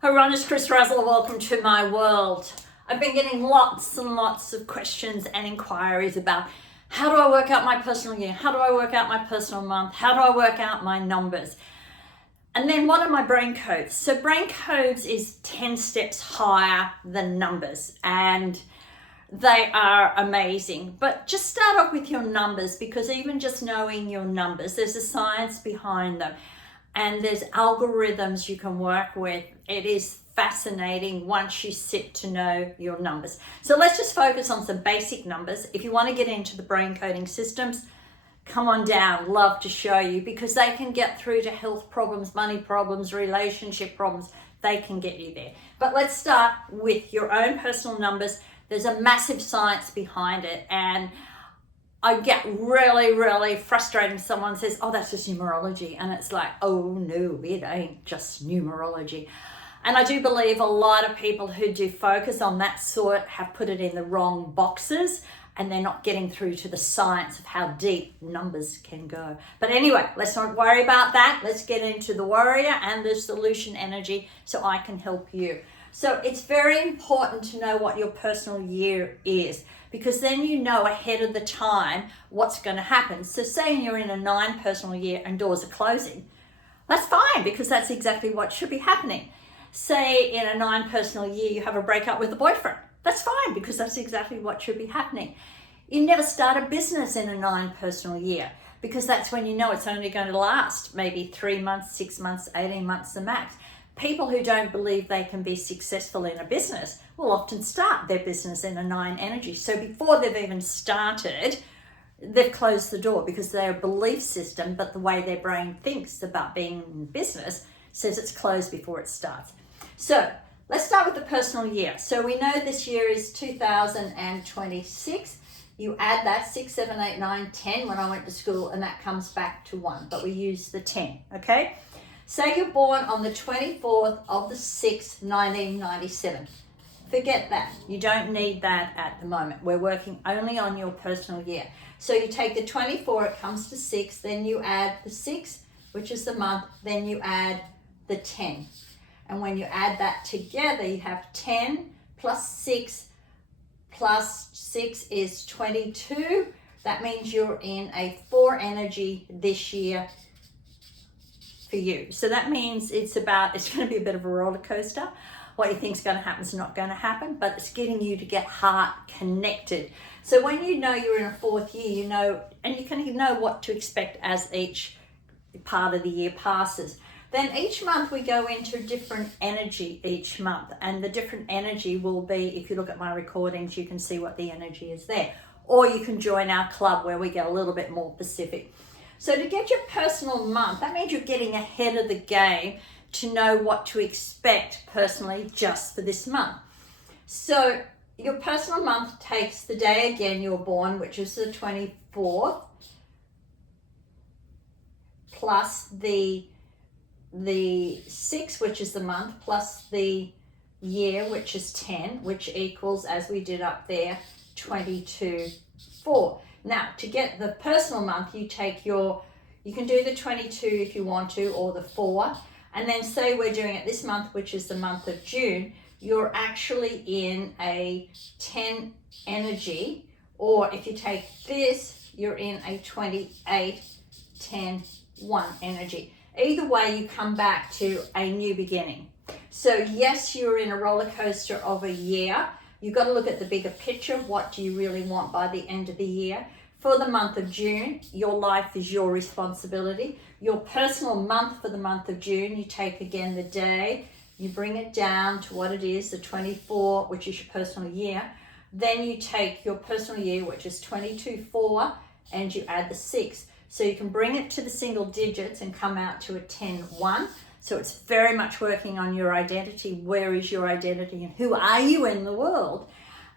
Hi everyone, it's Brazel. Welcome to my world. I've been getting lots and lots of questions and inquiries about how do I work out my personal year? How do I work out my personal month? How do I work out my numbers? And then what are my brain codes? So brain codes is 10 steps higher than numbers, and they are amazing. But just start off with your numbers, because even just knowing your numbers, there's a science behind them. And there's algorithms you can work with. It is fascinating once you sit to know your numbers. So let's just focus on some basic numbers. If you want to get into the brain coding systems, come on down. Love to show you, because they can get through to health problems, money problems, relationship problems. They can get you there. But let's start with your own personal numbers. There's a massive science behind it, and I get really frustrated when someone says, oh, that's just numerology. And it's like, oh no, it ain't just numerology. And I do believe a lot of people who do focus on that sort have put it in the wrong boxes, and they're not getting through to the science of how deep numbers can go. But anyway, let's not worry about that. Let's get into the warrior and the solution energy so I can help you. So it's very important to know what your personal year is, because then you know ahead of the time what's going to happen. So say you're in a 9 personal year and doors are closing, that's fine, because that's exactly what should be happening. Say in a 9 personal year you have a breakup with a boyfriend, that's fine, because that's exactly what should be happening. You never start a business in a 9 personal year, because that's when you know it's only going to last maybe 3 months, 6 months, 18 months the max. People who don't believe they can be successful in a business will often start their business in a 9 energy. So before they've even started, they've closed the door, because their belief system, but the way their brain thinks about being in business, says it's closed before it starts. So let's start with the personal year. So we know this year is 2026. You add that 6, 7, 8, 9, 10 when I went to school, and that comes back to 1, but we use the 10, okay? Say you're born on the 24th of the 6th, 1997. Forget that. You don't need that at the moment. We're working only on your personal year. So you take the 24, it comes to 6, then you add the 6, which is the month, then you add the 10. And when you add that together, you have 10 plus 6 is 22. That means you're in a 4 energy this year for you. So that means it's going to be a bit of a roller coaster. What you think is going to happen is not going to happen, but it's getting you to get heart connected. So when you know you're in a 4th year, you know, and you can know what to expect as each part of the year passes. Then each month we go into a different energy each month, and the different energy will be, if you look at my recordings, you can see what the energy is there. Or you can join our club where we get a little bit more specific. So to get your personal month, that means you're getting ahead of the game to know what to expect personally just for this month. So your personal month takes the day again you're born, which is the 24th, plus the 6, which is the month, plus the year, which is 10, which equals, as we did up there, 22, 4. Now, to get the personal month, you can do the 22 if you want to, or the 4, and then say we're doing it this month, which is the month of June, you're actually in a 10 energy, or if you take this, you're in a 28, 10, 1 energy. Either way, you come back to a new beginning. So yes, you're in a roller coaster of a year. You've got to look at the bigger picture. What do you really want by the end of the year? For the month of June, your life is your responsibility. Your personal month for the month of June, you take again the day, you bring it down to what it is, the 24, which is your personal year. Then you take your personal year, which is 22, 4, and you add the 6. So you can bring it to the single digits and come out to a 10, 1. So it's very much working on your identity. Where is your identity and who are you in the world?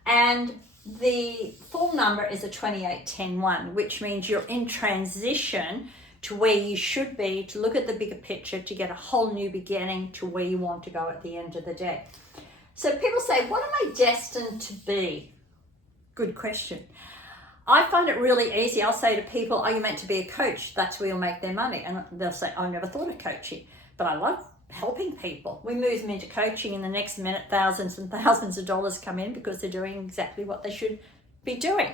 And the full number is a 28, 10, 1, which means you're in transition to where you should be, to look at the bigger picture, to get a whole new beginning to where you want to go at the end of the day. So people say, what am I destined to be? Good question. I find it really easy. I'll say to people, are you meant to be a coach? That's where you'll make their money. And they'll say, I never thought of coaching, but I love helping people. We move them into coaching, and the next minute thousands and thousands of dollars come in because they're doing exactly what they should be doing.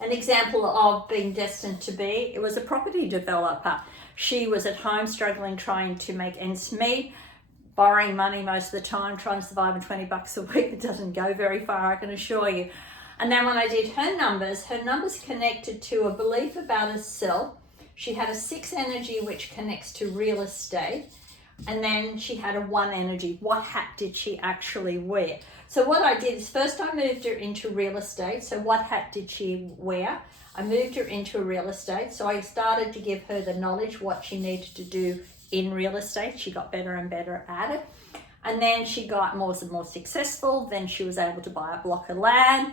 An example of being destined to be, it was a property developer. She was at home struggling, trying to make ends meet, borrowing money most of the time, trying to survive on $20 a week. It doesn't go very far, I can assure you. And then when I did her numbers connected to a belief about herself. She had a 6 energy, which connects to real estate. And then she had a 1 energy. What hat did she actually wear? So what I did is first I moved her into real estate. So what hat did she wear? I moved her into real estate. So I started to give her the knowledge, what she needed to do in real estate. She got better and better at it. And then she got more and more successful. Then she was able to buy a block of land.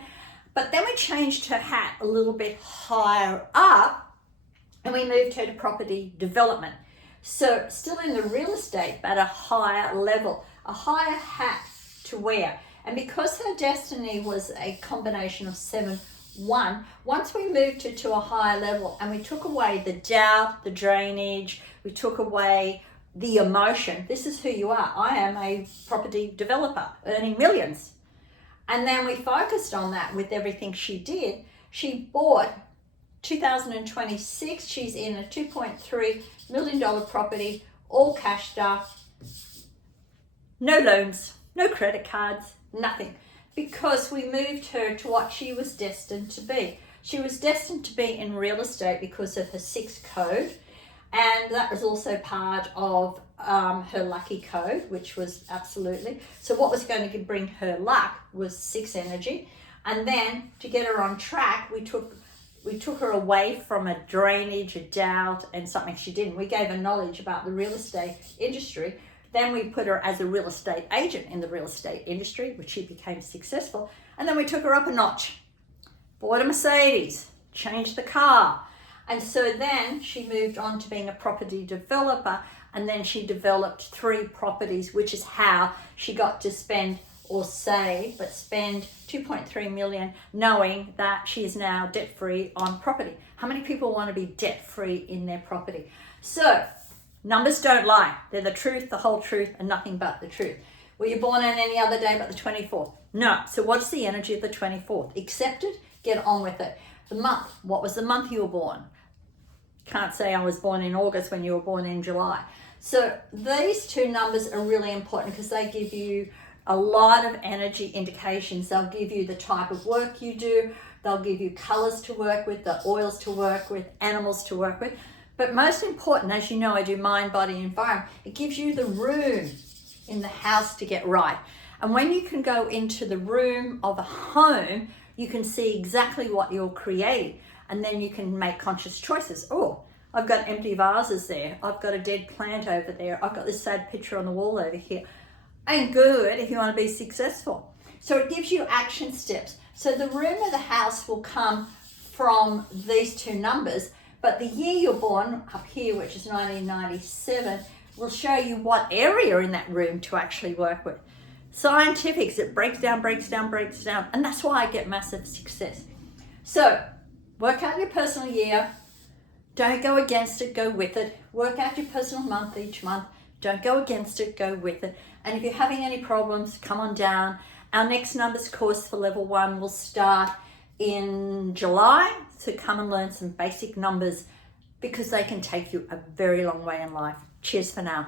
But then we changed her hat a little bit higher up, and we moved her to property development. So still in the real estate, but a higher level, a higher hat to wear. And because her destiny was a combination of 7-1, once we moved her to a higher level and we took away the doubt, the drainage, we took away the emotion. This is who you are. I am a property developer earning millions. And then we focused on that with everything she did. She bought 2026, she's in a $2.3 million property, all cashed up, no loans, no credit cards, nothing, because we moved her to what she was destined to be. She was destined to be in real estate because of her 6 code, and that was also part of her lucky code, which was absolutely. So what was going to bring her luck was 6 energy. And then to get her on track, we took her away from a drainage, a doubt, and something she didn't. We gave her knowledge about the real estate industry. Then we put her as a real estate agent in the real estate industry, which she became successful. And then we took her up a notch, bought a Mercedes, changed the car. And so then she moved on to being a property developer, and then she developed 3 properties, which is how she got to spend or save, but spend 2.3 million, knowing that she is now debt-free on property. How many people want to be debt-free in their property? So numbers don't lie. They're the truth, the whole truth, and nothing but the truth. Were you born on any other day but the 24th? No. So what's the energy of the 24th? Accept it, get on with it. The month, what was the month you were born? Can't say I was born in August when you were born in July. So these 2 numbers are really important because they give you a lot of energy indications. They'll give you the type of work you do. They'll give you colors to work with, the oils to work with, animals to work with. But most important, as you know, I do mind, body, environment. It gives you the room in the house to get right. And when you can go into the room of a home, you can see exactly what you're creating. And then you can make conscious choices. Oh, I've got empty vases there. I've got a dead plant over there. I've got this sad picture on the wall over here. Ain't good if you want to be successful. So it gives you action steps. So the room of the house will come from these 2 numbers, but the year you're born up here, which is 1997, will show you what area in that room to actually work with. Scientifics, it breaks down, and that's why I get massive success. So work out your personal year. Don't go against it, go with it. Work out your personal month each month. Don't go against it, go with it. And if you're having any problems, come on down. Our next numbers course for level 1 will start in July. So come and learn some basic numbers because they can take you a very long way in life. Cheers for now.